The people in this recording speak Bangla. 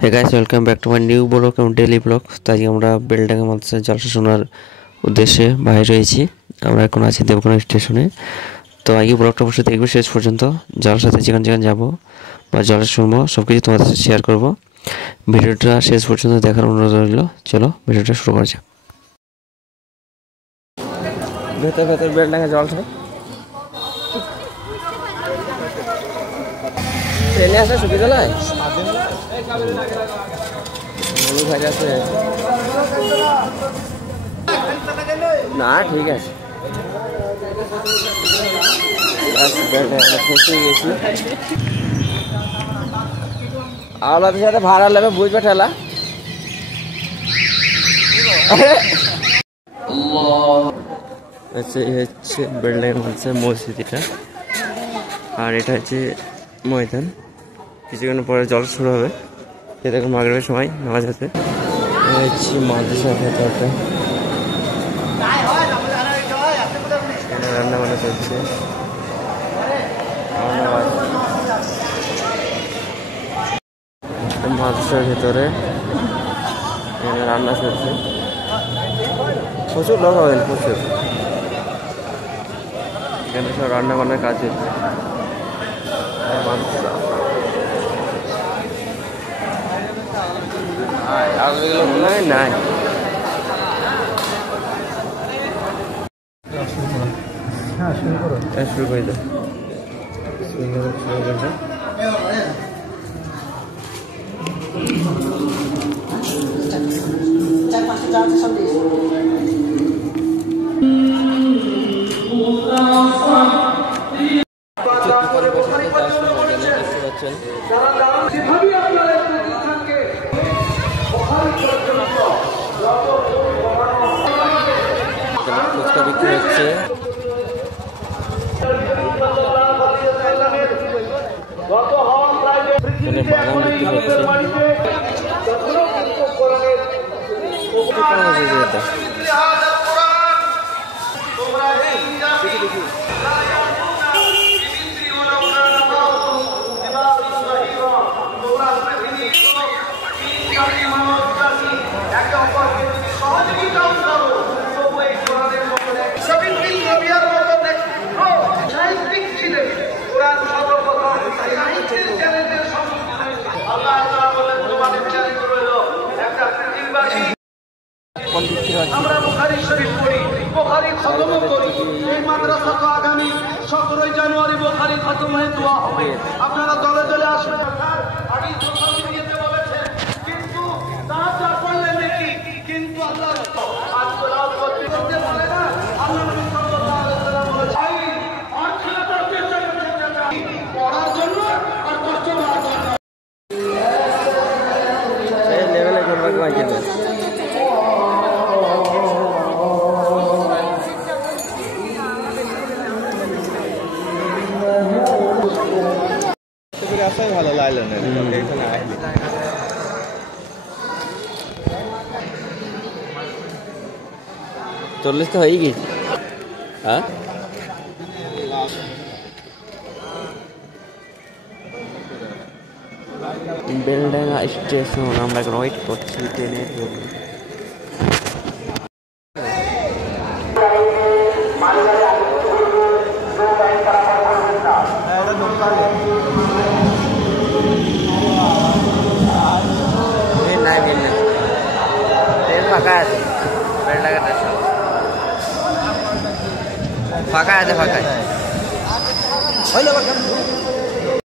Hey guys, welcome back to my new blog এবং ডেইলি ব্লগ। তাই আমরা বেলডাঙ্গা মাদ্রাসার জলসা শোনার উদ্দেশ্যে বাইরে রয়েছি। আমরা এখন আছি দেবগোনা স্টেশনে। তো আগে ব্লগটা অবশ্যই দেখবে শেষ পর্যন্ত। জলসাতে যেখানে যেখানে যাবো বা জলসা শুনবো সব কিছু তোমাদের সাথে শেয়ার করবো। ভিডিওটা শেষ পর্যন্ত দেখার অনুরোধ রইল। চলো ভিডিওটা শুরু করা যাক। ভেতর ভেতর বেলডাঙ্গা জলসা ট্রেনে আসা সুবিধা নয়, আছে না, ঠিক আছে। গেছি আপনাদের সাথে ভাড়া নেবে, বুঝবে ঠেলা। আচ্ছা, এই হচ্ছে বেলডাঙ্গা হচ্ছে মসজিদটা, আর এটা হচ্ছে ময়দান। কিছুক্ষণ পরে জল শুরু হবে। এ দেখুন মাগরিবের সময় নামাজ হচ্ছে। হচ্ছে মাদ্রাসার ভেতরটা, রান্না বান্না চলছে। মাদ্রাসার ভেতরে রান্না চলছে, প্রচুর লোক হবেন, প্রচুর। এখানে সব রান্না বান্নার কাজ হচ্ছে। নাই শুরু করে দাও, শুরু করে দাও। ফুচকা বিক্রি হচ্ছে, বাদাম বিক্রি হচ্ছে। আমরা বুখারী শরীফ পড়ি, বুখারী খতম করি। এই মাদ্রাসা তো আগামী 17 জানুয়ারি বুখারী খতম হয়ে দোয়া হবে। আপনারা দলে দলে আসবেন। আমি যখন দিতে বলেছেন, কিন্তু তারা যা করলেন নাকি, কিন্তু আল্লাহ আজ কোলাপ করতে করতে বলে না। আল্লাহ নবী সাল্লাল্লাহু আলাইহি ওয়াসাল্লাম বলেছেন, আর ছেলেটা চেষ্টা করতে পড়ার জন্য আর কষ্ট করার জন্য। এই লেভেলে করবে কি ভালো লাগলো না এখানে আসলে। 40 তো হয়ে গেছে। হ্যাঁ, বেলডাঙ্গা স্টেশন। আমরা এখন ওয়েট করছি ট্রেনের জন্য। ফাঁকা আছে, বেলডাঙ্গা স্টেশন ফাঁকা আছে, ফাঁকা আছে।